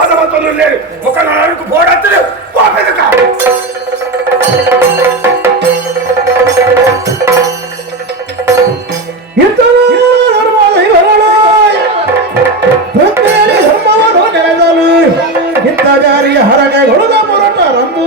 వాద మొత్తం లేదు ఒక నాలుగు పోడత్తలు పోపెదక ಹರಗೆ ಹೊಡೆದ ಮೊರಟ ರಂದು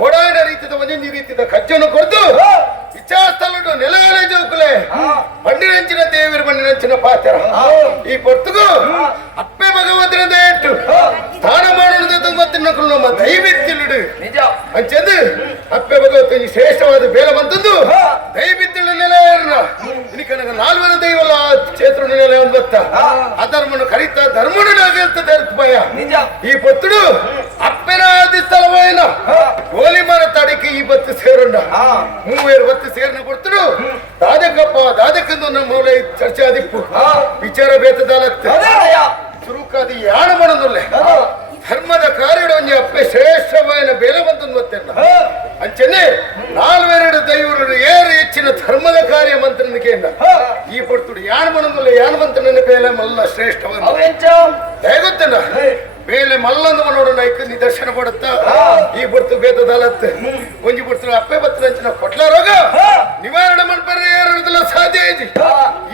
ಓಡಾಡ ರೀತಿಯ ಒಂದೊಂದು ರೀತಿಯ ಖರ್ಚನ್ನು ಕೊಡ್ತು ಇಚ್ಛಾಸ್ಥಳದ ನೆಲಗಲೆ ಜೋಕು వచ్చిన పాత్ర ఈ పొత్తుకు అప్పే భగవంతుని దయట్టు స్థానమానుడు ಗೊತ್ತಿನಕ್ಕೂ ನಮ್ಮ ದೈವಿತ್ಯುలుడు ಅಂಚೆಂದು ಅಪ್ಪೆ ಭಗವಂತನಿ ಶ್ರೇಷ್ಠವಾದ ಬೇಲವಂತಂದು ದೈವಿತ್ಯುಲು ನೆಲೆಯರ್ನ ಇನಿಕನಗ ನಾಲ್ವರ ದೈವಲ ಕ್ಷೇತ್ರ ನೆಲೆ ಒಂದತ್ತ ಅಧರ್ಮನು ಕರಿತ ಧರ್ಮನು ನಾಗಲ್ತದೆ ಭಯ ಈ పొత్తుడు ಅಪ್ಪೆನ ಆದಿ ಸ್ಥಳವೈನ ಗೋಲಿ ಮರ ತಡಿಕೆ ಈ ಬತ್ತು ಸೇರಂಡ ಮೂವೇರು ಬತ್ತು ಸೇರಿನ పొత్తుడు ದಾದಕಪ್ಪ ದಾದಕಂದು ನಮ್ಮ ಮೂಲೆ ಚರ್ಚೆ ಆದಿಪ್ಪು ವಿಚಾರ ಬೇತದಾಲತ್ತೆ ಚುರುಕಾದಿ ಯಾಣ ಮಾಡೋದಿಲ್ಲ ಧರ್ಮದ ಕಾರ್ಯವನ್ನು ಅಪ್ಪೆ ಶ್ರೇಷ್ಠమైన ಬೇಲವಂತನ ಗೊತ್ತಿಲ್ಲ ಅಂಚನೆ ನಾಲ್ವೆರಡು ದೈವರು ಏರು ಹೆಚ್ಚಿನ ಧರ್ಮದ ಕಾರ್ಯ ಮಂತ್ರನಿಗೆ ಈ ಪಡ್ತುಡು ಯಾಣ ಮಾಡೋದಿಲ್ಲ ಯಾಣ ಮಂತ್ರನ ಬೇಲೆ ಮಲ್ಲ ಶ್ರೇಷ್ಠವಾದ ಗೊತ್ತಿಲ್ಲ ಬೇಲೆ ಮಲ್ಲಂದು ನೋಡೋಣ ನೈಕ್ ನಿದರ್ಶನ ಕೊಡುತ್ತಾ ಈ ಬಡ್ತು ಬೇತದಾಲತ್ತೆ ಒಂಜಿ ಬಡ್ತು ಅಪ್ಪೆ ಬತ್ತ ಅಂಚಿನ ಕೊಟ್ಲ ರೋಗ ನಿವಾರಣೆ ಮಾಡ್ಬಾರ ಏರಲ್ಲ ಸಾಧ್ಯ ಐತಿ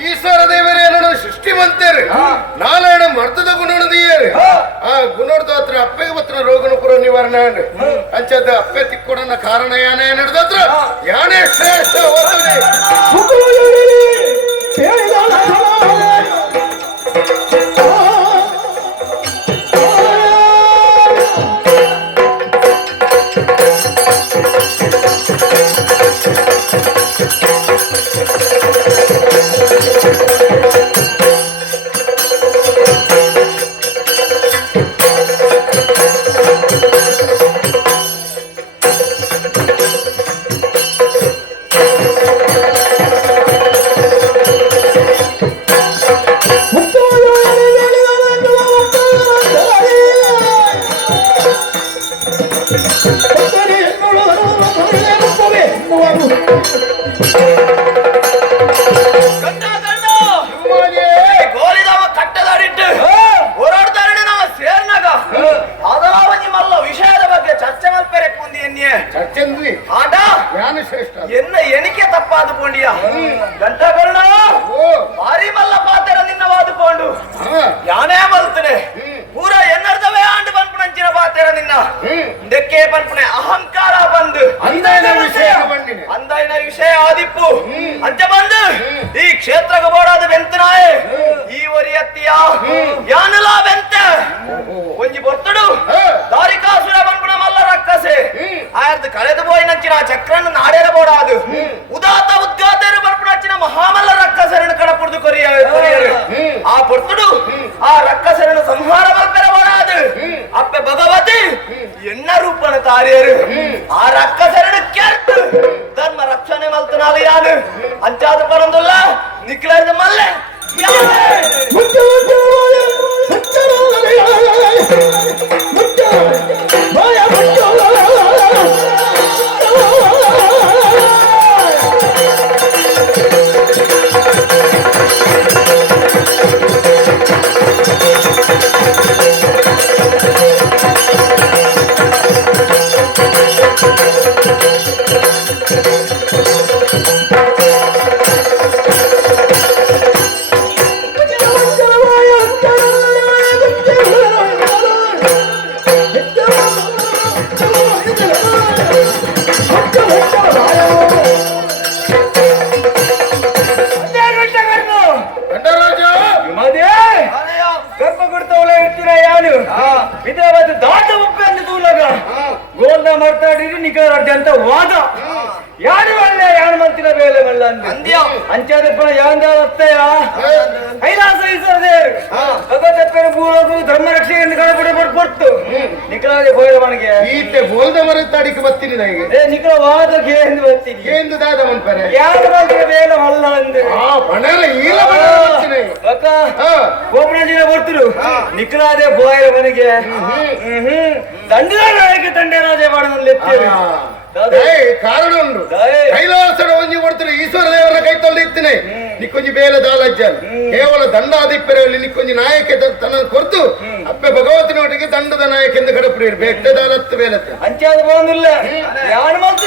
ಈಶ್ವರ ದೇವರೇನೋ ಸೃಷ್ಟಿವಂತೇರಿ ನಾರಾಯಣ ಮರ್ತದ ಗುಣೋಣದಿಯೇರಿ ಆ ಗುಣೋಡ್ದ ಹತ್ರ ಅಪ್ಪೆಗೆ ಬತ್ತಿನ ರೋಗನು ಕೂಡ ನಿವಾರಣೆ ಅಂಚದ ಅಪ್ಪೆ ತಿಕ್ಕೊಡನ ಕಾರಣ ಯಾನೇ ನಡೆದತ್ರ ಯಾನೇ ಶ್ರೇಷ್ಠ ಹೋಗ್ತದೆ ಎನಿಕೆ ತಪ್ಪಾದುಕೊಂಡಿಯ ಗಂಟಗಳ್ಳ ಭಾರಿ ಮಲ್ಲ ಪಾತ್ರ ನಿನ್ನ ವಾದುಕೊಂಡು ಯಾನೇ ಮಲ್ತನೆ ಪೂರ ಎನ್ನರ್ದವೇ ಆಂಡು ಪನ್ಪುಣಂಚಿನ ಪಾತ್ರ ನಿನ್ನ ಇದಕ್ಕೆ ಪನ್ಪುಣೆ ಅಹಂಕಾರ ಬಂದು ಅಂದೈನ ವಿಷಯ ಆದಿಪ್ಪು ಅಂಚ ಬಂದು ಈ ಕ್ಷೇತ್ರಕ್ಕೆ ಬೋಡಾದ ಬೆಂತನಾಯೆ ಈ ಒರಿಯತ್ತಿಯ ಯಾನಲ ಬೆಂತ ಒಂಜಿ ಬರ್ತಡು ದಾರಿಕಾಸುರ ಪನ್ಪುಣ ಮಲ್ಲ ರಕ್ಕಸೆ ಆಯ್ತು ಕಳೆದು పోయి ನಂಚಿನ ಚಕ್ರನ್ನು ನಾಡೇರ ಬೋಡಾದು ಉದಾತ ಉದ್ಗಾತರು ಬರ್ಪುಣಚ್ಚಿನ ಮಹಾಮಲ್ಲ ರಕ್ಕಸರನ್ನು ಕಡಪುಡ್ದು ಕೊರಿಯರು ಆ ಪೊರ್ತುಡು ಆ ರಕ್ಕಸರನ್ನು ಸಂಹಾರ ಮಲ್ಪೆರ ಬೋಡಾದು ಅಪ್ಪೆ ಭಗವತಿ ಎನ್ನ ರೂಪನ ತಾರಿಯರು ಆ ರಕ್ಕಸರನ್ನು ಕೆಟ್ಟು ಧರ್ಮ ರಕ್ಷಣೆ ಮಲ್ತನಾಲ ಯಾನು ಅಂಚಾದ ಪರಂದುಲ್ಲ ನಿಕ್ಲಾದ ಮಲ್ಲೆ ಅಂತ ವಾದ ಯಾರು ಒಳ್ಳೆ ಯಾರು ಮಂತಿನ ಬೇಲೆ ಮಲ್ಲ ಅಂಚಾದಪ್ಪನ ಯಾಂದತ್ತಯ್ಯ ಕೈಲಾಸ ಈಸದೆ ಭಗವತಪ್ಪನ ಭೂಲೋಕು ಧರ್ಮ ರಕ್ಷೆಯನ್ನು ಕಳಪಡೆ ಕೊಟ್ಟು ನಿಖಲಾದೆ ಬೋಯದ ಮನೆಗೆ ಈತೆ ಬೋಲ್ದವರ ತಡಿಕೆ ಬರ್ತೀನಿ ನನಗೆ ಏ ನಿಖಲ ವಾದಕ್ಕೆ ಎಂದು ಬರ್ತೀನಿ ಎಂದು ದಾದ ಮನ್ಪರೆ ಯಾರು ಮಂತಿನ ಬೇಲೆ ಮಲ್ಲ ಅಂದೆ ಆ ಬಣರ ಈಲ ಬಣರ ಅಕ್ಕ ಗೋಪನಂಜಿನ ಬರ್ತರು ನಿಖಲಾದೆ ಬೋಯದ ಮನೆಗೆ ದಂಡದ ನಾಯಕ ದಂಡರಾಜೆ ಮಾಡನಲ್ಲಿ ಎತ್ತೀರಿ ಕಾರಣ ಉಂಟು ಕೈಲಾಸದ ಒಂಜಿ ಕೊಡ್ತಾರೆ ಈಶ್ವರ ದೇವರ ಕೈ ತೊಳ್ದಿತ್ತೇನೆ ನಿಕ್ಕೊಂಜಿ ಬೇಲೆ ದಾಲಜ್ಜನ್ ಕೇವಲ ದಂಡಾಧಿಪರಲ್ಲಿ ನಿಕ್ಕೊಂಜಿ ನಾಯಕ ತನ್ನ ಕೊರ್ತು ಅಪ್ಪೆ ಭಗವತಿನ ಒಟ್ಟಿಗೆ ದಂಡದ ನಾಯಕ ಎಂದು ಕಡಪಡಿ ಬೇಕ್ತೆ ದಾಲತ್ತು ಬೇಲತ್ತೆ ಅಂಚಾದ ಬಂದಿಲ್ಲ ಯಾರು ಮಾತ್ರ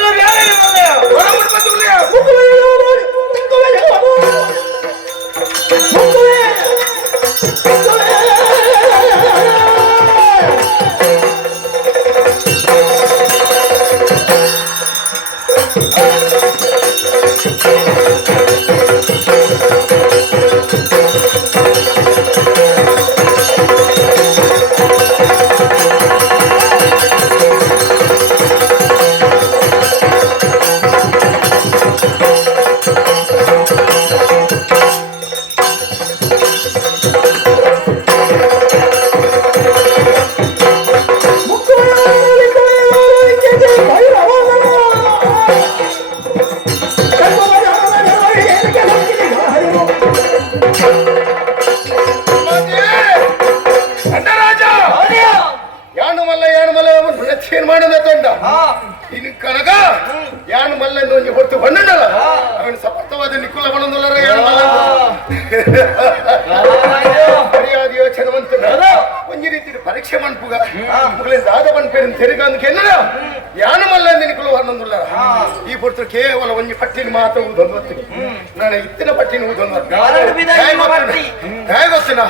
ಪುತ್ರ ಕೇವಲ ಒಂಜಿ ಪಟ್ಟಿನ ಮಾತ್ರ ಊದೊಂದು ಹೊತ್ತಿಗೆ ನಾನು ಇತ್ತಿನ ಪಟ್ಟಿನ ಊದೊಂದು ಗೊತ್ತಿನ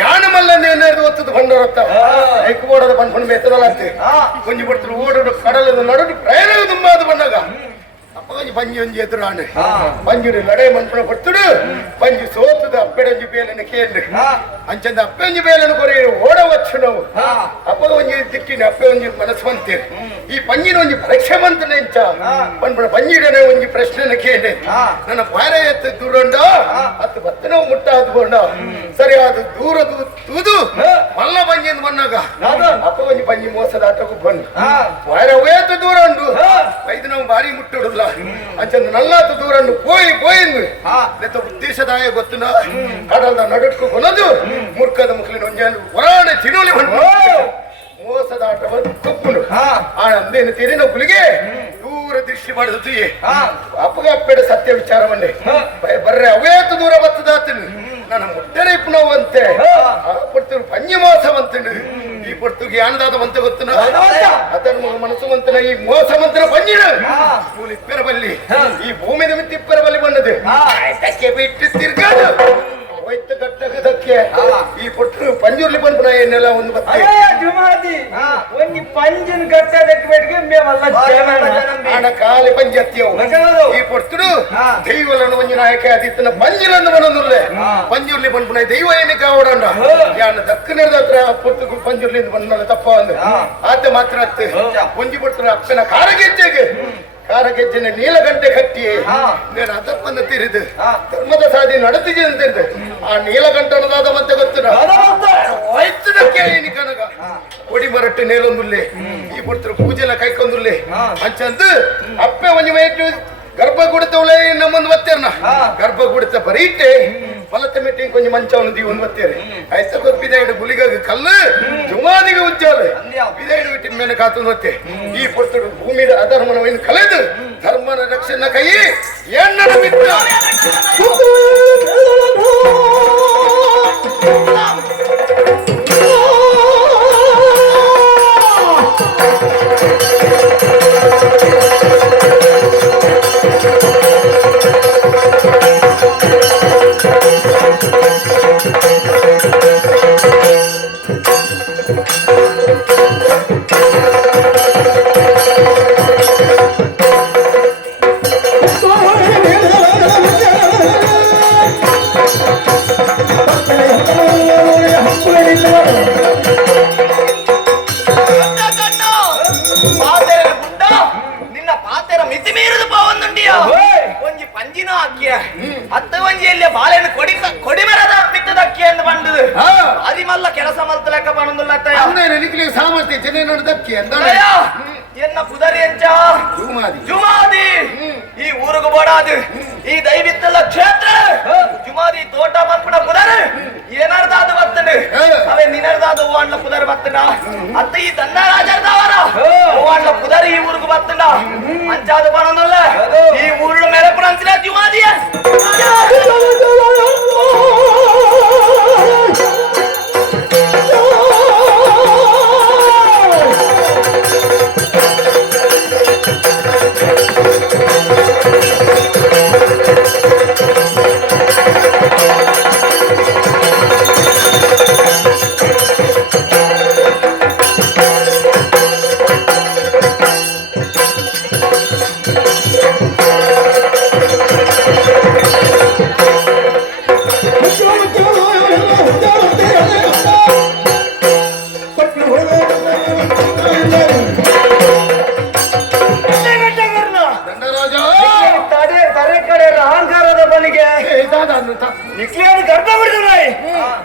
ಯಾನ ಮಲ್ಲಂದು ಏನಾದ್ರು ಒತ್ತದ ಬಂಡೋರತ್ತ ಎಕ್ಕೋಡದ ಬಂದ್ಕೊಂಡು ಮೆತ್ತದಲ್ಲಂತೆ ಒಂಜಿ ಪುತ್ರ ಓಡೋಡು ಕಡಲದ ನಡುಡು ಪ್ರಯಾಣ ತುಂಬಾದ ಬಂದಾಗ ಅಪ್ಪಗಂಜಿ ಪಂಜಿ ಒಂಜಿ ಎದುರಾಣೆ ಪಂಜುಡು ಲಡೆ ಮನ್ಪುಣ ಕೊಟ್ಟುಡು ಪಂಜಿ ಸೋತದ ಅಪ್ಪೆಡಂಜಿ ಬೇಲನ್ನು ಕೇಳಿ ಅಂಚಂದ ಅಪ್ಪಂಜಿ ಬೇಲನ್ನು ಕೊರೆ ಓಡవచ్చు ನಾವು ಅಪ್ಪಗ ಒಂಜಿ ದಿಕ್ಕಿನ ಅಪ್ಪೆ ಒಂಜಿ ಮನಸ್ಸು ಅಂತೀರಿ ಈ ಪಂಜಿನ ಒಂಜಿ ಪರೀಕ್ಷೆ ಮಂತನೆ ಇಂಚ ಪನ್ಪುಣ ಪಂಜಿಡನೆ ಒಂಜಿ ಪ್ರಶ್ನೆನ ಕೇಳಿ ನನ್ನ ಪಾರೆ ಎತ್ತು ದೂರಂಡ ಅತ್ತು ಬತ್ತನವು ಮುಟ್ಟಾದ್ಕೊಂಡ ಸರಿ ಅದು ದೂರ ತೂದು ಮಲ್ಲ ಪಂಜಿಂದ ಬಂದಾಗ ಅಪ್ಪ ಒಂಜಿ ಪಂಜಿ ಮೋಸದ ಆಟಕ್ಕೂ ಬಂದು ಪಾರೆ ಅವೇತು ದೂರ ಉಂಡು ಐದು ನಾವು ಬಾರಿ ಮುಟ್ಟುಡುಲ್ಲ ಅಂಚಂದ ನಲ್ಲಾತು ದೂರನ್ನು పోయింది ನೆತ್ತ ಉದ್ದೇಶದಾಯ ಗೊತ್ತುನ ಕಡಲ್ದ ನಡುಟ್ಕು ಕೊನದು ಮುರ್ಕದ ಮುಖಲಿನ ಒಂಜಾನು ಹೊರಾಣೆ ತಿರುಳಿ ಬಂದು ಮೋಸದ ಆಟವನ್ನು ಕಪ್ಪುಡು ಅಂದೇನು ತೆರಿನ ಕುಲಿಗೆ ದೂರ ದೃಷ್ಟಿ ಮಾಡಿದ್ದು ಅಪ್ಪಗ ಅಪ್ಪೆಡ ಸತ್ಯ ವಿಚಾರವನ್ನೇ ಬರ್ರೆ ಅವೇತು ದೂರ ಬತ್ತದಾತನು ನನ್ನ ಮುಟ್ಟರೆ ಪುನವಂತೆ ಪಡ್ತು ಪಂಜಮಾಸವಂತನು ಈ ಪಡ್ತುಗೆ ಆನದಾದವಂತ ಗೊತ್ತನ ಅದರ ಮನಸ್ಸುವಂತನ ಈ ಮೋಸವಂತನ ಪಂಜಿನ ಇಪ್ಪೆರಬಲ್ಲಿ ಈ ಭೂಮಿ ನಿಮಿತ್ತ ಇಪ್ಪೆರಬಲ್ಲಿ ಬಂದದೆ ಬಿಟ್ಟು ತಿರ್ಗಾಡು ವೈದ್ಯ ಘಟ್ಟಕ್ಕೆ ಈ ಪುಟ್ರು ಪಂಜುರ್ಲಿ ಬಂದ್ಬಿಡ ಏನೆಲ್ಲ ಒಂದು ಜುಮಾದಿ ಒಂಜಿ ಪಂಜಿನ ಗಟ್ಟದಕ್ಕೆ ಬೆಟ್ಗೆ ಮೇವಲ್ಲ ಕಾಲಿ ಪಂಜತ್ಯವು ಈ ಪುಟ್ರು ದೈವలను ಒಂಜಿ ನಾಯಕ ಆದಿತ್ತನ ಪಂಜಿಲನ್ನು ಬನ್ನೊಂದುಲ್ಲೆ ಪಂಜುರ್ಲಿ ಬಂದ್ಬಿಡ ದೈವ ಏನಕ್ಕೆ ಆವಡಂಡ ಯಾನ ದಕ್ಕನದ ಹತ್ರ ಪುಟ್ಟು ಪಂಜುರ್ಲಿಂದ ಬಂದ ತಪ್ಪ ಅಂದ ಆತ ಮಾತ್ರ ಅತ್ತೆ ಒಂಜಿ ಪುಟ್ರು ಅಪ್ಪನ ಕಾರಗೆಜ್ಜೆಗೆ ಕಾರಗೆಜ್ಜೆನ ನೀಲಗಂಟೆ ಕಟ್ಟಿ నేను ಅದಪ್ಪನ್ನು ತಿರಿದು ಧರ್ಮದ ಸಾಧಿ ನಡೆದಿದೆ ಅಂತ ಆ ನೀಲಗಂಟನದಾದ ಮತ್ತೆ ಗೊತ್ತು ವೈದ್ಯದಕ್ಕೆ ಏನಿ ಕನಗ ಕೊಡಿ ಮರಟ್ಟು ನೇಲೊಂದುಲ್ಲೆ ಈ ಪುತ್ರ ಪೂಜೆಲ್ಲ ಕೈಕೊಂದುಲ್ಲೆ ಅಂಚಂದು ಅಪ್ಪೆ ಒಂಜಿ ಮೈಟು ಗರ್ಭ ಕುಡಿತವಳೆ ನಮ್ಮೊಂದು ಬತ್ತೇರ್ನ ಗರ್ಭ ಕುಡಿತ ಬರೀಟೆ ಫಲತೆ ಮೆಟ್ಟಿಂಗ್ ಕೊಂಚ ಮಂಚವನ್ನು ದೀವೊಂದು ಬತ್ತೇರೆ ಆಯ್ತ ಬಿದಾಯಿಡು ಗುಲಿಗಾಗ ಕಲ್ಲು ಜುಮಾದಿಗೆ ಉಜ್ಜಾಲೆ ಬಿದಾಯಿಡು ಬಿಟ್ಟಿನ ಮೇಲೆ ಕಾತು ಮತ್ತೆ ಈ ಪುರ್ತರು ಭೂಮಿದ ಅಧರ್ಮನವನ್ನು ಕಳೆದು ಧರ್ಮನ ರಕ್ಷಣ ಕೈ ಎಣ್ಣನ ಬಿಟ್ಟು ಒಂಜಿ ಪಂಜಿನ ಅಕ್ಕಿಯ ಹತ್ತ ಒಂಜಿಯಲ್ಲಿ ಬಾಳೆನು ಕೊಡಿ ಮರದ ಮಿತ್ತದ ಅಕ್ಕಿ ಎಂದು ಬಂದದು ಅರಿಮಲ್ಲ ಕೆಲಸ ಮಲ್ತ ಲೆಕ್ಕ ಬಂದುಲ್ಲ ಸಾಮರ್ಥ್ಯ ಜನ ನೋಡಿದಕ್ಕಿ ಎನ್ನ ಕುದರಿ ಎಂಚ ಜುಮಾದಿ ಈ ಊರುಗು ಬೋಡಾದು ಈ ದೈವಿತ್ತಲ್ಲ ಕ್ಷೇತ್ರ ಜುಮಾದಿ ತೋಟ ಮಲ್ಪನ ಕುದರ್ ಏನರ್ದಾದು ಬತ್ತನು ಅವೇ ನಿನರ್ದಾದು ಓವಾಂಡ್ಲ ಕುದರ್ ಬತ್ತನ ಅತ್ತ ಈ ದಂಡ ರಾಜರ್ದವರ ಓವಾಂಡ್ಲ ಕುದರ್ ಈ ಊರುಗು ಬತ್ತನ ಅಂಚಾದ ಬಣಂದಲ್ಲ ಈ ಊರುಳ ಮೇಲೆ ಪುರಂತಿನ ಜುಮಾದಿಯ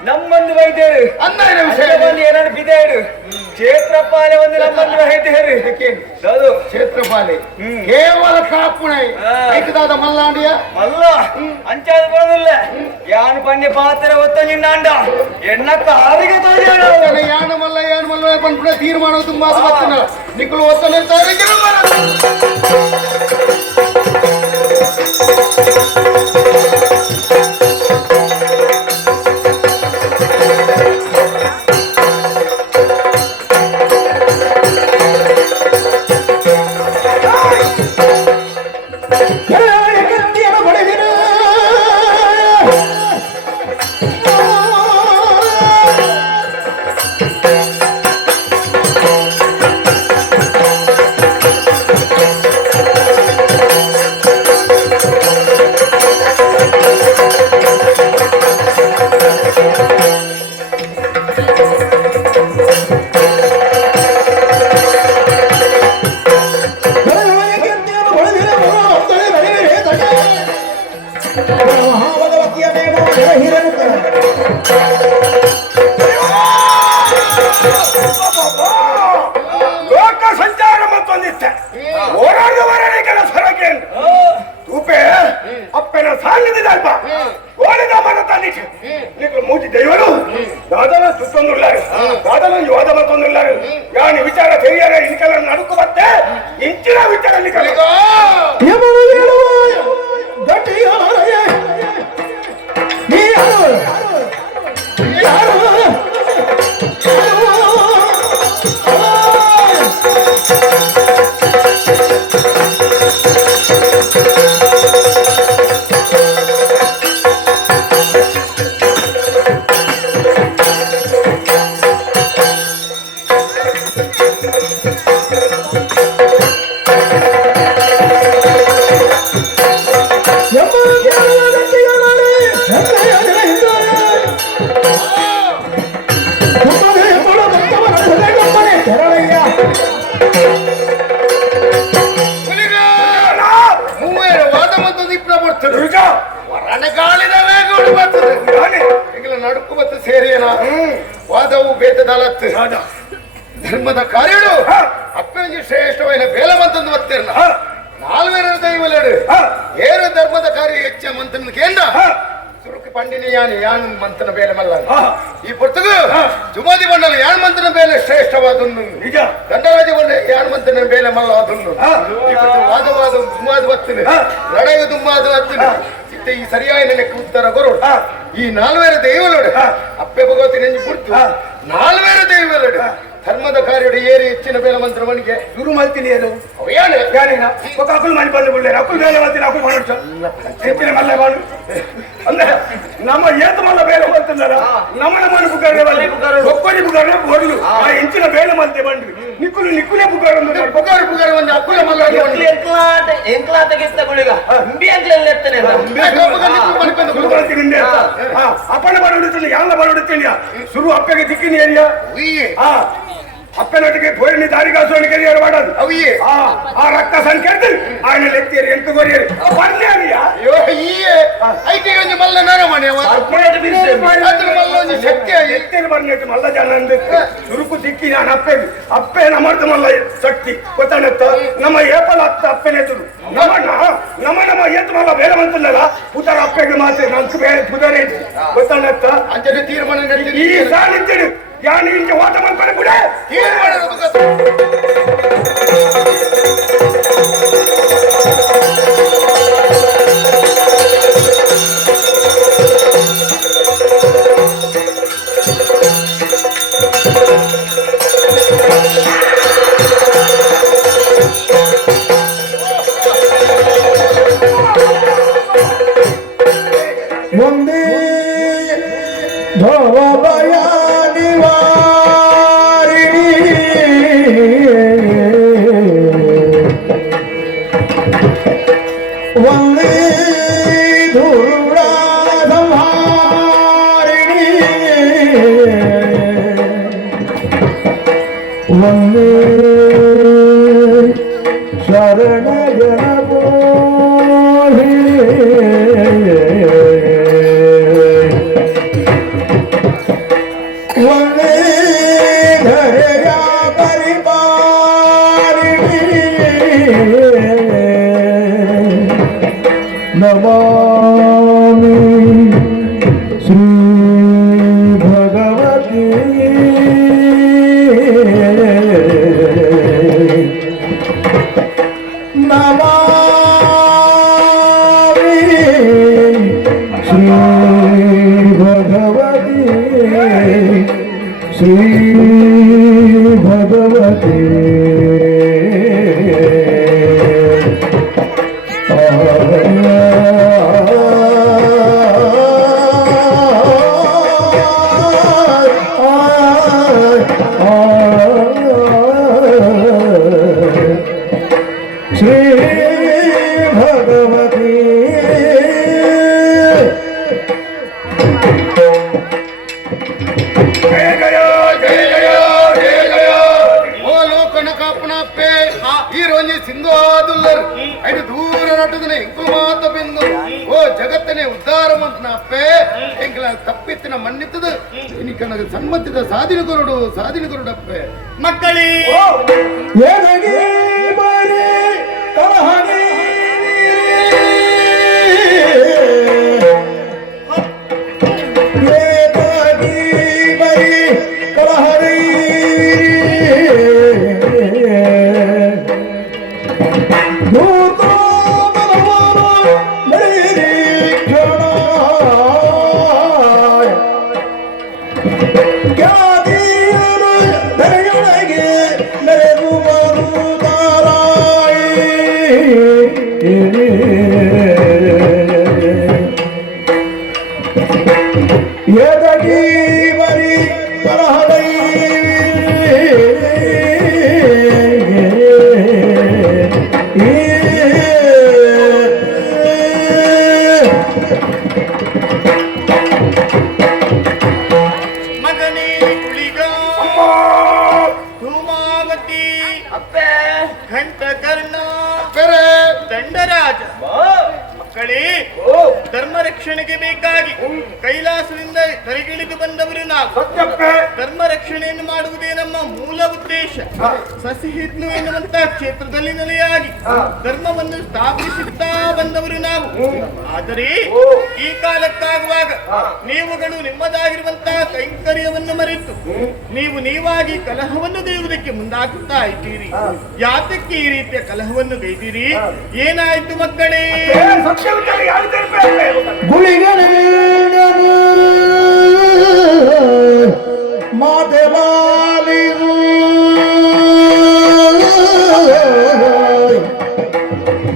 ನಮ್ಮಂದು ವೈದ್ಯರು ಏನಾದ್ರು ಬಿದ್ದೇರು ಕ್ಷೇತ್ರಪಾಲೆ ಒಂದು ನಮ್ಮಂದು ವೈದ್ಯರು ಕ್ಷೇತ್ರಪಾಲೆ ಕೇವಲ ಕಾಪುಣೈ ಐಕದಾದ ಮಲ್ಲಾಂಡಿಯ ಅಲ್ಲ ಅಂಚಾದ ಬರೋದಿಲ್ಲ ಯಾನು ಪಂಡ್ಯ ಪಾತ್ರ ಒತ್ತ ನಿನ್ನ ಅಂಡ ಎಣ್ಣಕ್ಕ ಹಾರಿಗೆ ಯಾನು ಮಲ್ಲ ಪಂಡ ತೀರ್ಮಾನ ತುಂಬಾ ಬರ್ತನ ನಿಕ್ಕಳು ಒತ್ತನೆ ಮಹಾಭಗವತಿಯ ನೇಮ ಹಿರನುತ ಲೋಕ ಸಂಚಾರ ಮತ್ತೊಂದಿತ್ತೆ ಓಡಾಡುವವರೇ ಕೆಲಸ ಹೊರಗೆ ತೂಪೆ ಅಪ್ಪನ ಸಾಂಗದಿದಲ್ಪ ಓಡಿದ ಮನ ತಂದಿಟ್ಟು నీకు మూతి దైవలు దాదాపు చుట్టొందున్నారు దాదాపు యోధ మతొందున్నారు యాని విచార తెలియగా ఇన్కలను నడుకు బట్టే ఇంచిన విచార నికలిగా ಯಮನು ಹೇಳುವ ಗಟ್ಟಿಯಾರಯ್ಯ ನೀ ಯಾರು ಯಾರು ನಡುಕು ಮತ್ತು ಸೇರಿಯನ ವಾದವು ಬೇತದಾಲತ್ತು ಧರ್ಮದ ಕಾರ್ಯಗಳು ಅಪ್ಪನಿಗೆ ಶ್ರೇಷ್ಠವಾದ ಬೇಲಮಂತಂದು ಒತ್ತಿರಲ್ಲ ನಾಲ್ವೇರ ದೈವಲಡು ಏರು ಧರ್ಮದ ಕಾರ್ಯ ಹೆಚ್ಚ ಮಂತನ ಕೇಂದ್ರ ಸುರುಕು ಪಂಡಿನಿ ಯಾನ್ ಮಂತನ ಬೇಲೆ ಮಲ್ಲ ಈ ಪುರ್ತಕು ಜುಮಾದಿ ಬಂಡಲು ಯಾನ್ ಮಂತನ ಬೇಲೆ ಶ್ರೇಷ್ಠವಾದನ್ನು ನಿಜ ದಂಡರಾಜ ಬಂಡ ಯಾನ್ ಮಂತನ ಬೇಲೆ ಮಲ್ಲ ಅದನ್ನು ವಾದವಾದ ದುಮ್ಮಾದ ಒತ್ತಿನ ನಡೆಯು ದುಮ್ಮಾದ ಒತ್ತಿನ ಈ ಸರಿಯಾದ ಲೆಕ್ಕ ಉತ್ತರ ಬರು ಈ ನಾಲ್ವೇರ ದೈವಲೋಡು ಅಪ್ಪೆ ಭಗವತಿ ನೆಂಜು ಕುರ್ತು ನಾಲ್ವೇರ ದೈವಲೋಡು ಧರ್ಮದ ಕಾರ್ಯ ಏರಿ ಹೆಚ್ಚಿನ ಬೇಲ ಮಂತ್ರವನಿಗೆ ಶುರು ಮಾಡ್ತೀನಿ ಅದು ಯಾನೆ ಯಾನೇನ ఒక అక్కులు మని పళ్ళు బిళ్ళే అక్కులు వేల వద్ద అక్కులు ಮಾಡొచ్చు ಹೆಚ್ಚಿನ ಮಲ್ಲ ಬಾಳು ಅಂದ್ರೆ ನಮ್ಮ ಏತ ಮಲ್ಲ ಬೇಲೆ ಬಂತಂದರ ನಮ್ಮನ ಮನ ಬುಗಾರೆ ಬಲ್ಲಿ ಒಬ್ಬರಿ ಬುಗಾರೆ ಬೋರ್ಲು ಆ ಹೆಚ್ಚಿನ ಬೇಲೆ ಮಂತೆ ಬಂದ್ರಿ ನಿಕ್ಕುಲೆ ಬುಗಾರೆ ಒಂದು ಬುಗಾರೆ ಒಂದು ಅಕ್ಕುಲ ಮಲ್ಲ ಎಂಕ್ಲಾತ ಗಿಸ್ತ ಗುಳಿಗ ಇಂಬಿ ಅಂಕ್ಲೆಲ್ಲ ಎತ್ತನೆ ಅಪ್ಪನ ಬರೋಡಿತೀನಿ ಯಾಲ ಬರೋಡಿತೀನಿ ಶುರು ಅಪ್ಪಗೆ ದಿಕ್ಕಿನ ಏರಿಯಾ ಅಪ್ಪನೊಟ್ಟಿಗೆ ಪೋರಿನಿ ದಾರಿಗಾಸೋಣಿ ಕೆರಿಯರು ಮಾಡೋದು ಅವಿಯೇ ಆ ರಕ್ತ ಸಂಖ್ಯೆ ఆయన ಎತ್ತಿರಿ ಎಂಟು ಕೊರಿಯರು ಬರ್ಲಿ ಅರಿಯಾ ಅಯ್ಯೋ ಈಯೇ ಐಟಿ ಒಂದು ಮಲ್ಲ ನರ ಮನೆ ಅದರ ಮಲ್ಲ ಒಂದು ಶಕ್ತಿ ಎತ್ತಿನ ಬರ್ನೇಟು ಮಲ್ಲ ಜನ ಅಂದ ಸುರುಕು ದಿಕ್ಕಿ ನಾನು ಅಪ್ಪೆ ನಮ್ಮರ್ದು ಮಲ್ಲ ಶಕ್ತಿ ಗೊತ್ತಾನತ್ತ ನಮ್ಮ ಏಪಲ ಹತ್ತ ಅಪ್ಪನೆತ್ತರು ನಮ್ಮ ಏತ್ ಮಲ್ಲ ಬೇರೆ ಬಂತಲ್ಲ ಪುತರ ಅಪ್ಪೆಗೆ ಮಾತ್ರ ನಮ್ಗೆ ಬೇರೆ ಪುದರೆ ಗೊತ್ತಾನತ್ತ ಅಂಜನ ತೀರ್ಮಾನ ಈ ಸಾಲಿದ್ದೇನೆ ಯಾನು ಇಂಜೆ ಓಟ ಮಾಡ್ತಾರೆ ಬಿಡೆ ಒಂದೇ ಭವಭಯ ನಿವಾರಿಣಿ ಒಂದೇ ಧೂರಾ ಸಂಹಾರಿಣಿ ಒಂದೇ ಶರಣ नमामि श्री भगवती नमामि श्री भगवती श्री भगवती ಸಿಂಧು ಆದುಲ್ಲರು ಐದು ದೂರ ನಟದನೆ ಇಂಕು ಮಾತ ಬಿಂದು ಓ ಜಗತ್ತ ಅಪ್ಪೆ ಎಂಕಲ ತಪ್ಪಿತ್ತಿನ ಮನ್ನಿತ್ತದ ಇನಿಕ ನನಗೆ ಸಮ್ಮತಿದ ಸಾಧಿನ ಕೊರಡಪ್ಪೆ ಮಕ್ಕಳೇ ಎದಗಿ ಬರಿ ಕಲಹನಿ ಎದಗಿ ಬರಿ ಕಲಹನಿ ದೂತ ಬಲವಾರು ನಿರೀಕ್ಷಣ ಖ್ಯಾತಿಯರು ದರೆಯೊಳಗೆ ಮೆರೆದುವರು ತಾರಾಯಿ ಎದಗಿ ಬರಿ ಕಲಹದೈ ಮಗನೇ ಕುಳಿಗ ಧೂಮಾವತಿ ಅಪ್ಪೆ ಘಂಟಕರ್ಣ ಬೇರೆ ದಂಡರಾಜ ಮಕ್ಕಳೇ ಧರ್ಮ ರಕ್ಷಣೆಗೆ ಬೇಕಾಗಿ ಕೈಲಾಸದಿಂದ ಕರೆಗಿಳಿದು ಬಂದವರು ನಾವು. ಸತ್ಯಪ್ಪೆ ಧರ್ಮ ರಕ್ಷಣೆಯನ್ನು ಮಾಡುವುದೇ ನಮ್ಮ ಮೂಲ ಉದ್ದೇಶ. ಸಸಿಹಿತ್ಲು ಎನ್ನುವಂತಹ ಕ್ಷೇತ್ರದಲ್ಲಿ ನೆಲೆಯಾಗಿ ಧರ್ಮವನ್ನು ಸ್ಥಾಪಿಸುತ್ತಾ ಬಂದವರು ನಾವು. ಆದರೆ ಈ ಕಾಲಕ್ಕಾಗುವಾಗ ನೀವುಗಳು ನಿಮ್ಮದಾಗಿರುವಂತಹ ಕೈಂಕರ್ಯವನ್ನು ಮರೆತು ನೀವಾಗಿ ಕಲಹವನ್ನು ಗೈಯುವುದಕ್ಕೆ ಮುಂದಾಗುತ್ತಾ ಇದ್ದೀರಿ. ಯಾತಕ್ಕೆ ಈ ರೀತಿಯ ಕಲಹವನ್ನು ಗೈದಿರಿ? ಏನಾಯ್ತು ಮಕ್ಕಳೇ? ಸತ್ಯವಿದ್ದಾಗ ಯಾರು ತರಬೇಕು ಗುಳಿಗಳೆಲ್ಲರೂ ಮಾತೆ ಮಾಲಿರು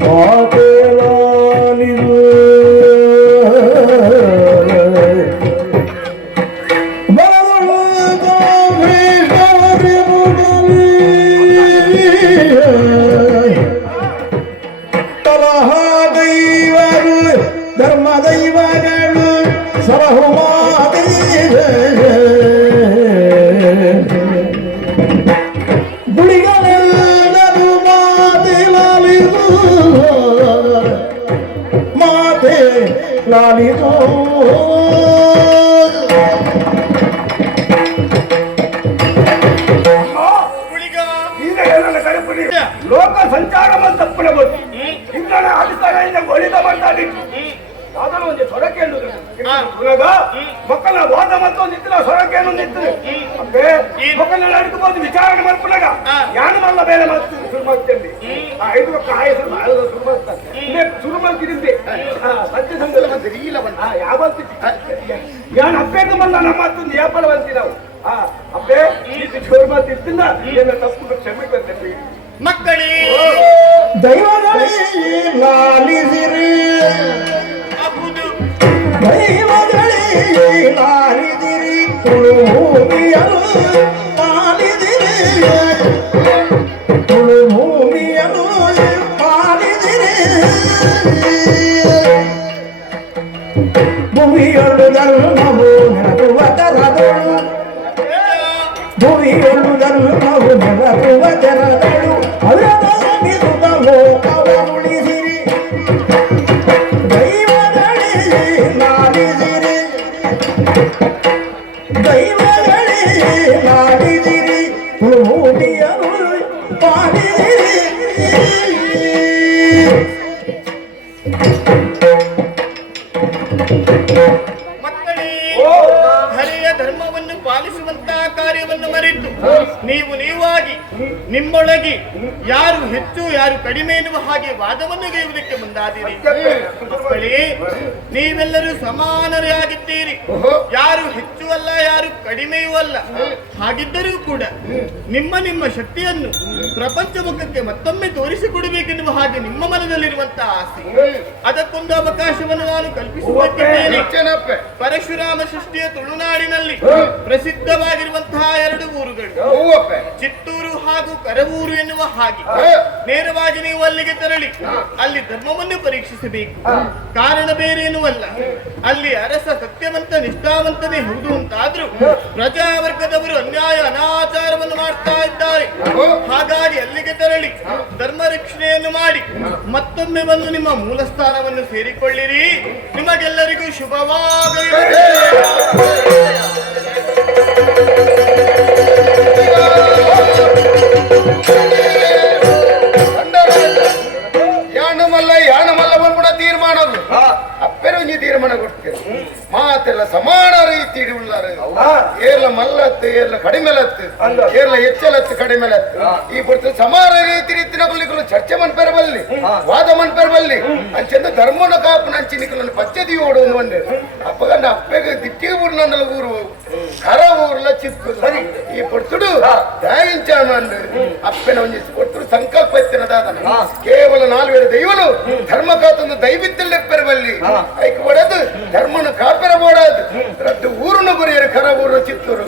ಮಾತೆ ಮಾಲಿರು ಬರದಳು ಕಾಮೇಶ್ವರಿ ಮುಗಲಿ ಕಲಹ ದೈವರು ಧರ್ಮ ದೈವಗಳು ಸರಹುಮಾದೇವ ಗುಡಿಗಳೆಲ್ಲರೂ ಮಾತೆ ಲಾಲಿದು ಮಾತೆ ಲಾಲಿದು ಕುಳಿಗ ಈಗ ಏನನ್ನ ಕರೆಪುರಿ ಲೋಕ ಸಂಚಾರ ತಪ್ಪನೆ ಬಂತು ಇಂಕಣ ಅಡಿಸ್ತಗಳಿಂದ ಒಳಿತ ಮಾಡ್ತಾಡಿತ್ತು ಅದನ್ನು ಒಂದು ಸೊರಕೆ ಉಲಗ ಮಕ್ಕಳ ವಾದ ಮತ್ತು ನಿಂತಿನ ಸೊರಕೆಯನ್ನು ನಿಂತಿದೆ ಅಪ್ಪೆ ಮಕ್ಕಳನ್ನ ಅಡ್ಕೊಂಡು ವಿಚಾರಣೆ ಮಾಡ್ಕೊಂಡಾಗ ಯಾನು ಮಲ್ಲ ಬೇರೆ ಮಾಡ್ತೀನಿ ಶುರು ಮಾಡ್ತೇನೆ 5 ರೊಕ್ಕ ಆಯಸ ಶುರು ಮಾಡ್ತಾರೆ ಶುರು ಮಾಡ್ತಿದ್ದೆ ಸತ್ಯ ಸಂಘದ ಮತ್ತೆ ಇಲ್ಲ ಬಂದ ಯಾವತ್ತು ಯಾನು ಅಪ್ಪೆದು ಬಂದ ನಮ್ಮ ಮಾತೊಂದು ಯಾಪಲ ಬಂತಿ ನಾವು ಅಪ್ಪೆ ಇದು ಶುರು ಮಾಡ್ತಿರ್ತಿಂದ ಏನ ತಪ್ಪು ಕ್ಷಮೆ ಬರ್ತೇವೆ ಮಕ್ಕಳೇ ದೈವಗಳೇ ಲಾಲಿಸಿರಿ ಅಬುದು ದೈವಗಳೇ ಲಾಲಿದಿರಿ ತುಳುಭೂಮಿಯಲು ಪಾಲಿದಿರಿ ತುಳುಭೂಮಿಯಲು ಪಾಲಿದಿರಿ ಭೂಮಿಯೊಳು ಧರ್ಮವು ನೆರಳುವ ತರದಳು ಭೂಮಿಯೊಳು ಧರ್ಮವು ನೆರಳುವ ತೆರದಳು ಅವರದಾಗಿಸುತ್ತ ಲೋಕವ ಉಳಿಸಿರಿ ದೈವಗಳೇ ಲಾಲಿಸಿರಿ ದೈವಗಳೇ ಲಾಲಿಸಿರಿ ಭೂಮಿಯಲು ಪಾಲಿದಿರಿ ಮಕ್ಕಳೇ ಹರಿಯ ಧರ್ಮವನ್ನು ಪಾಲಿಸುವಂತಹ ಕಾರ್ಯವನ್ನು ಮರೆತು ನೀವಾಗಿ ನಿಮ್ಮೊಳಗೆ ಯಾರು ಹೆಚ್ಚು ಯಾರು ಕಡಿಮೆ ಎನ್ನುವ ಹಾಗೆ ವಾದವನ್ನು ಗೈಯುವುದಕ್ಕೆ ಮುಂದಾದಿರಿ. ಮಕ್ಕಳೇ ನೀವೆಲ್ಲರೂ ಸಮಾನರೇ ಆಗಿದ್ದೀರಿ. ಯಾರು ಹೆಚ್ಚು ಅಲ್ಲ ಯಾರು ಕಡಿಮೆಯೂ ಅಲ್ಲ. ಹಾಗಿದ್ದರೂ ಕೂಡ ನಿಮ್ಮ ಶಕ್ತಿಯನ್ನು ಪ್ರಪಂಚ ಮುಖಕ್ಕೆ ಮತ್ತೊಮ್ಮೆ ತೋರಿಸಿಕೊಡಬೇಕೆನ್ನುವ ಹಾಗೆ ನಿಮ್ಮ ಮನದಲ್ಲಿರುವಂತಹ ಆಸೆ. ಅದಕ್ಕೊಂದು ಅವಕಾಶವನ್ನು ನಾನು ಕಲ್ಪಿಸುತ್ತಿದ್ದೇನೆ. ಪರಶುರಾಮ ಸೃಷ್ಟಿಯ ತುಳುನಾಡಿನಲ್ಲಿ ಪ್ರಸಿದ್ಧವಾಗಿರುವಂತಹ 2 ಊರುಗಳು ಚಿತ್ತೂರು ಹಾಗೂ ಕರವೂರು ಎನ್ನುವ ಹಾಗೆ ನೇರವಾಗಿ ನೀವು ಅಲ್ಲಿಗೆ ತೆರಳಿ ಅಲ್ಲಿ ಧರ್ಮವನ್ನು ಪರೀಕ್ಷಿಸಬೇಕು. ಕಾರಣ ಬೇರೇನುವಲ್ಲ, ಅಲ್ಲಿ ಅರಸ ಸತ್ಯವಂತ ನಿಷ್ಠಾವಂತನೇ ಹೌದು ಅಂತಾದ್ರೂ ಪ್ರಜಾವರ್ಗದವರು ಅನ್ಯಾಯ ಅನಾಚಾರವನ್ನು ಮಾಡ್ತಾ ಇದ್ದಾರೆ. ಹಾಗಾಗಿ ಅಲ್ಲಿಗೆ ತೆರಳಿ ಧರ್ಮ ರಕ್ಷಣೆಯನ್ನು ಮಾಡಿ ಮತ್ತೊಮ್ಮೆ ಬಂದು ನಿಮ್ಮ ಮೂಲ ಸ್ಥಾನವನ್ನು ಸೇರಿಕೊಳ್ಳಿರಿ. ನಿಮಗೆಲ್ಲರಿಗೂ ಶುಭವಾಗಲಿ. ಯಾಣಮಲ್ಲ ಬಂದ್ಬಿಡ ತೀರ್ಮಾನಗಳು ಅಪ್ಪೆರೊಂಜಿ ತೀರ್ಮಾನ ಕೊಡ್ತೀರಿ. ಮಾತೆಲ್ಲ ಸಮಾನ ರೀತಿ ಉಳ್ಳಾರು. ಏರ್ಲ ಮಲ್ಲತ್ತು ಏರ್ಲ ಕಡಿಮೆಲತ್ತು ಏರ್ಲ ಹೆಚ್ಚಲತ್ತು ಕಡಿಮೆಲತ್ತು ಈ ಬರ್ತ ಸಮಾನ ರೀತಿನ ಕೊಲ್ಲಿಗಳು ಚರ್ಚೆ ಮನ್ಪೆರಬಲ್ಲಿ ವಾದ ಮನ್ಪೆರಬಲ್ಲಿ ಅಂಚೆಂದ ಧರ್ಮನ ಕಾಪು ನಂಚಿ ನಿಕ್ಕಲನ್ನು ಪಚ್ಚದಿ ಓಡು ಒಂದೇ ಅಪ್ಪಗಂಡ ಅಪ್ಪೆಗೆ ದಿಟ್ಟಿ ಊರಿನಲ್ಲ ಊರು ಕರ ಊರ್ಲ ಚಿಕ್ಕ ಸರಿ ಈ ಪೊರ್ತುಡು ದಾಯಿಂಚಾಮಂದು ಅಪ್ಪೆನ ಒಂಜಿ ಕೊಟ್ಟು ಸಂಕಲ್ಪ ಎತ್ತಿನದಾದನ ಕೇವಲ 4 ದೈವನು ಧರ್ಮ ಕಾತೊಂದು ದೈವಿತ್ತಲ್ಲೆಪ್ಪೆರಬಲ್ಲಿ ಐಕ್ ಒಡೆದು ಧರ್ಮನ ಕಾಪೆರಬೋಡದು ರದ್ದು ಊರನ್ನು ಬರೆಯರು ಕರ ಊರು ಚಿತ್ತೂರು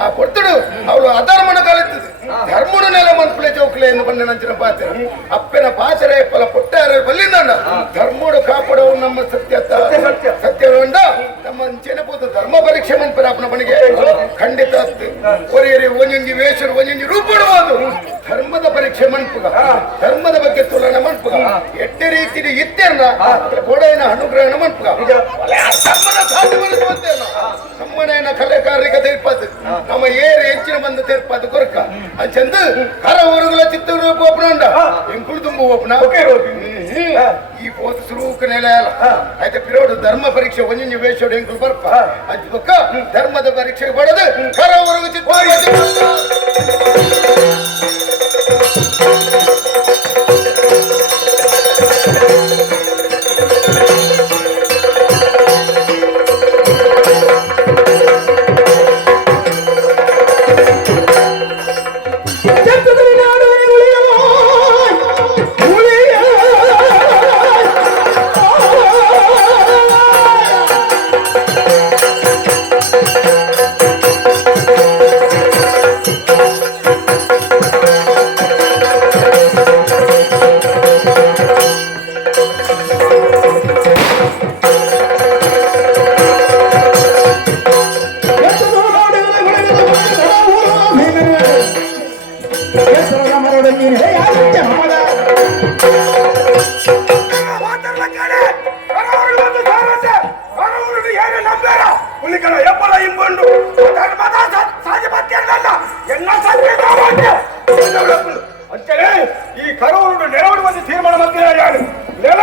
ಆ ಕೊಟ್ಟುಡು ಅವಳು ಅಧರ್ಮನ ಕಾಲತ್ತದು ಧರ್ಮನ ನೆಲ ಮನ್ಪುಲೆ ಚೌಕಲೆ ಎಂದು ಬಂದ ನಂಚಿನ ಪಾತ್ರ ಅಪ್ಪೆನ ಪಾಚರ ಎಪ್ಪಲ ಪೊಟ್ಟಾರ ಬಲ್ಲಿಂದ ಧರ್ಮೋಡು ಕಾಪಾಡವು ನಮ್ಮ ಸತ್ಯವಂಡ ನಮ್ಮ ಚೆನ್ನಪೋದು ಧರ್ಮ ಪರೀಕ್ಷೆ ಮನ್ಪರ ಅಪ್ಪನ ಬಣಿಗೆ ಖಂಡಿತ ಒರೆಯರಿ ಒಂಜೊಂಜಿ ವೇಷರು ಒಂಜೊಂಜಿ ರೂಪಡಬಹುದು ಧರ್ಮದ ಪರೀಕ್ಷೆ ಮನ್ಪುಗ ಧರ್ಮದ ಬಗ್ಗೆ ತುಲನೆ ಮನ್ಪುಗ ಎಟ್ಟೆ ರೀತಿ ಇತ್ತೆರ್ನ ಗೋಡೆಯ ಅನುಗ್ರಹಣ ಮನ್ಪುಗ ಧರ್ಮದ ಸಾಧ್ಯ ಬರುತ್ತೇನ ನಮ್ಮನೇನ ಕಲೆಕಾರರಿಗೆ ತೆರ್ಪದು ನಮ್ಮ ಏರು ಹೆಚ್ಚಿನ ಬಂದು ತೆರ್ಪದು ಕೊರಕ ಅಂಚಂದ ಕರ ಊರುಗಳ ಚಿತ್ತೂರು ಒಪ್ಪನಂಡ ಎಂಕುಳು ತುಂಬ ಒಪ್ಪನ ಈ ಪೋತು ಸುರೂಕ ನೆಲ ಆಯ್ತಾ ಪಿರೋಡು ಧರ್ಮ ಪರೀಕ್ಷೆ ಒಂಜೊಂಜಿ ವೇಷೋಡು ಎಂಕುಳು ಬರ್ಪ ಅದ್ ಪಕ್ಕ ಧರ್ಮದ ಪರೀಕ್ಷೆಗೆ ಬಡದು ಕರ ಊರುಗ ಚಿತ್ತೂರು ಈ ಕರೂರು ನೆರವು ತೀರ್ಮಾನ ಮಧ್ಯೆ ನೆಲ